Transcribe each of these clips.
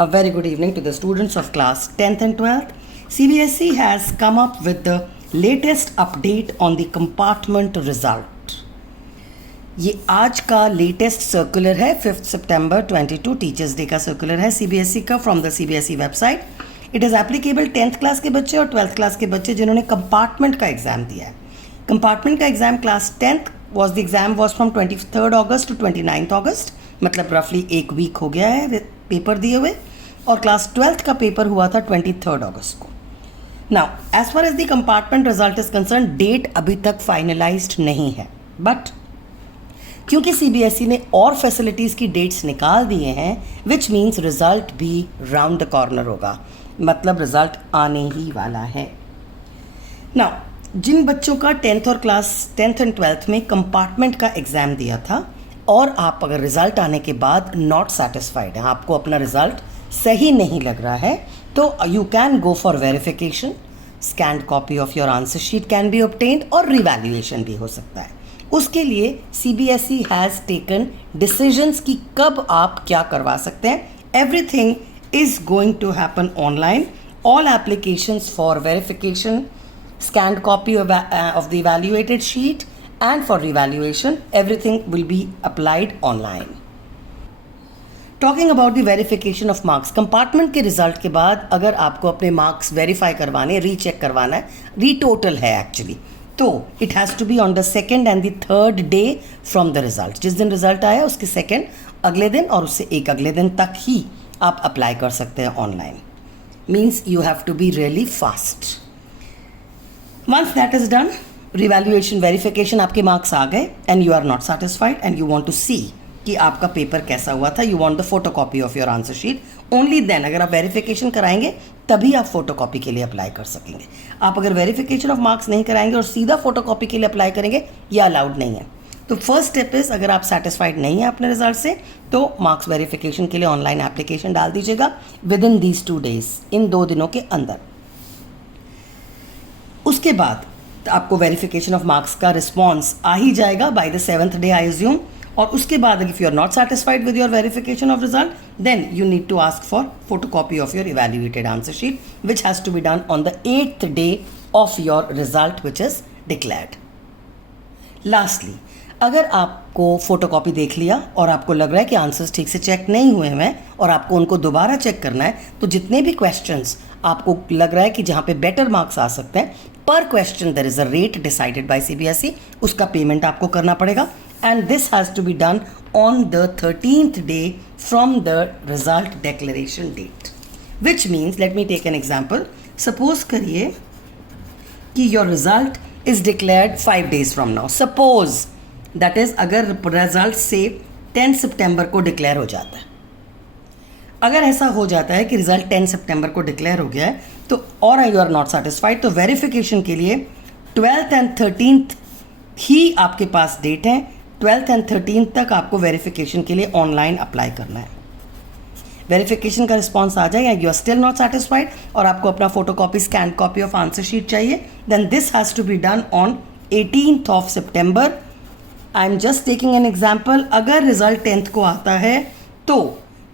A very good evening to the students of class 10th and 12th. CBSE has come up with the latest update on the compartment result. ये आज का latest circular है 5 सितंबर 22 teachers day का circular है CBSE का from the CBSE website. It is applicable 10th class के बच्चे और 12th क्लास के बच्चे जिन्होंने कंपार्टमेंट का एग्जाम दिया है. कंपार्टमेंट का exam class 10th was the exam was from 23 August to 29 August, मतलब रफली एक वीक हो गया है पेपर दिए हुए. और क्लास 12th का पेपर हुआ था 23 अगस्त को. Now as far as the compartment result is concern, date अभी तक फाइनलाइज्ड नहीं है, बट क्योंकि सीबीएसई ने और फैसिलिटीज़ की डेट्स निकाल दिए हैं, विच मीन्स रिजल्ट भी राउंड द कॉर्नर होगा, मतलब रिजल्ट आने ही वाला है. नाउ जिन बच्चों का 10th और क्लास 10th एंड 12th में कंपार्टमेंट का एग्ज़ाम दिया था और आप अगर रिज़ल्ट आने के बाद नॉट सेटिस्फाइड हैं, आपको अपना रिज़ल्ट सही नहीं लग रहा है, तो you can go for verification. Scanned copy of your answer sheet can be obtained और रिवैल्यूएशन भी हो सकता है. उसके लिए सीबीएसई हैज़ टेकन डिसीजंस कि कब आप क्या करवा सकते हैं. Everything is going to happen online. All applications for verification, scanned copy of the evaluated sheet and for revaluation, everything will be applied online. Talking about the verification of marks, compartment के result के बाद अगर आपको अपने marks verify करवाने, recheck करवाना है, रीटोटल है एक्चुअली, तो it has to be on the second and the third day from the result. जिस दिन रिजल्ट आया उसके सेकेंड अगले दिन और उससे एक अगले दिन तक ही आप अप्लाई कर सकते हैं online. Means you have to be really fast. Once that is done, revaluation verification, आपके मार्क्स आ गए and you are not satisfied and you want to see कि आपका पेपर कैसा हुआ था, you want the photocopy of your answer sheet. Only then, अगर आप वेरिफिकेशन कराएंगे तभी आप फोटोकॉपी के लिए अप्लाई कर सकेंगे. आप अगर वेरिफिकेशन ऑफ मार्क्स नहीं कराएंगे और सीधा फोटोकॉपी के लिए अप्लाई करेंगे, ये अलाउड नहीं है. तो फर्स्ट स्टेप इज़, अगर आप सेटिस्फाइड नहीं हैं अपने रिजल्ट से, तो मार्क्स वेरिफिकेशन के लिए ऑनलाइन एप्लीकेशन डाल दीजिएगा विद इन दीज 2 days, इन 2 दिनों के अंदर. उसके बाद आपको वेरिफिकेशन ऑफ मार्क्स का रिस्पॉन्स आ ही जाएगा by the 7th day I assume. और उसके बाद if you are not satisfied with your verification of result, then you need to ask for photocopy of your evaluated answer sheet which has to be done on the 8th day of your result which is declared. Lastly, अगर आपको photocopy देख लिया और आपको लग रहा है कि आंसर्स ठीक से चेक नहीं हुए हैं और आपको उनको दोबारा चेक करना है, तो जितने भी क्वेश्चंस आपको लग रहा है कि जहाँ पे बेटर मार्क्स आ सकते हैं, पर question there is a rate decided by CBSE, उसका पेमेंट आपको करना पड़ेगा. And this has to be done on the 13th day from the result declaration date, which means, let me take an example. Suppose करिए कि your result is declared 5 days from now. Suppose that is, अगर रिजल्ट से 10 सितंबर को declare हो जाता है, अगर ऐसा हो जाता है कि रिजल्ट 10 सितंबर को डिक्लेयर हो गया है, तो और यू आर नॉट सेटिस्फाइड, तो वेरिफिकेशन के लिए 12th एंड 13th ही आपके पास डेट है. 12th एंड 13th तक आपको वेरिफिकेशन के लिए ऑनलाइन अप्लाई करना है. वेरिफिकेशन का रिस्पॉन्स आ जाए या you are still not satisfied और आपको अपना photocopy, scan copy of answer sheet चाहिए, then this has to be done on 18th of September. I am just taking an example. अगर रिजल्ट 10th को आता है तो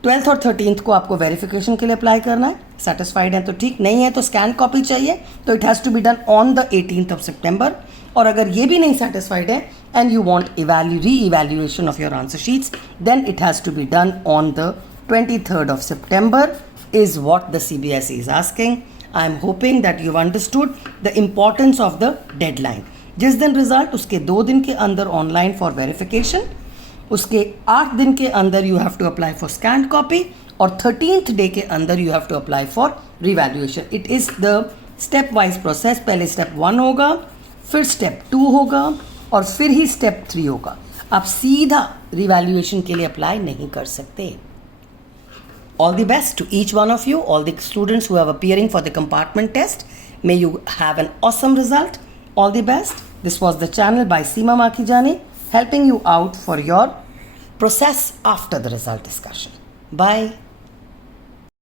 12th और 13th को आपको वेरिफिकेशन के लिए अप्लाई करना है. सेटिस्फाइड है तो ठीक, नहीं है तो स्कैन कॉपी चाहिए, तो it has to be done on the 18th of September. और अगर ये भी नहीं सेटिस्फाइड है and you want reevaluation of your answer sheets, then it has to be done on the 23rd of September is what the CBSE is asking. I am hoping that you understood the importance of the deadline. जिस दिन result, उसके 2 दिन के अंदर online for verification, उसके 8 दिन के अंदर you have to apply for scanned copy, और 13th डे के अंदर you have to apply for revaluation. It is the step wise process. पहले स्टेप 1 होगा, फिर स्टेप 2 होगा और फिर ही स्टेप 3 होगा. आप सीधा रिवैल्यूएशन के लिए अप्लाई नहीं कर सकते. All the best to each one of you, all the students who are appearing for the compartment test. May you have an awesome result. All the best. This was the channel by Seema Makhijani, helping you out for your process after the result discussion. Bye.